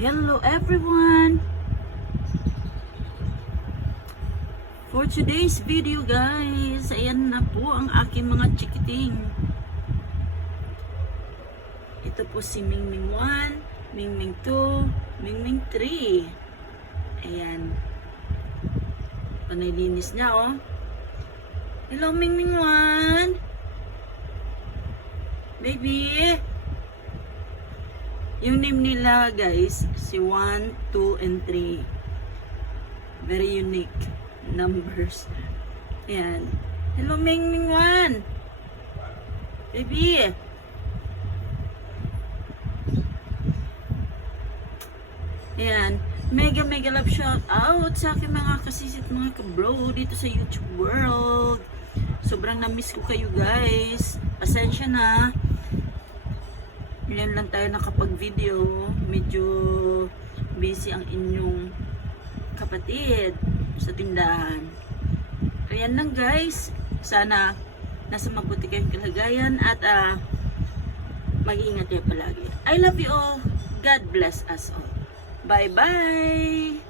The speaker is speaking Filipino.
Hello everyone! For today's video guys, ayan na po ang aking mga chikiting. Ito po si Mingming 1, Mingming 2, Mingming 3. Ayan. Panilinis niya oh. Hello Mingming 1! Baby! Yung name nila guys, si 1, 2, and 3. Very unique numbers. Ayan. Hello Mingming 1! Baby! Ayan. Mega love shout out sa aking mga kasisit, mga kabro dito sa YouTube world. Sobrang na-miss ko kayo guys. Pasensya na. Ngayon lang tayo nakapag-video. Medyo busy ang inyong kapatid sa tindahan. Ayan lang guys. Sana nasa mabuti kayong kalagayan at mag-iingat kayo palagi. I love you all. God bless us all. Bye-bye!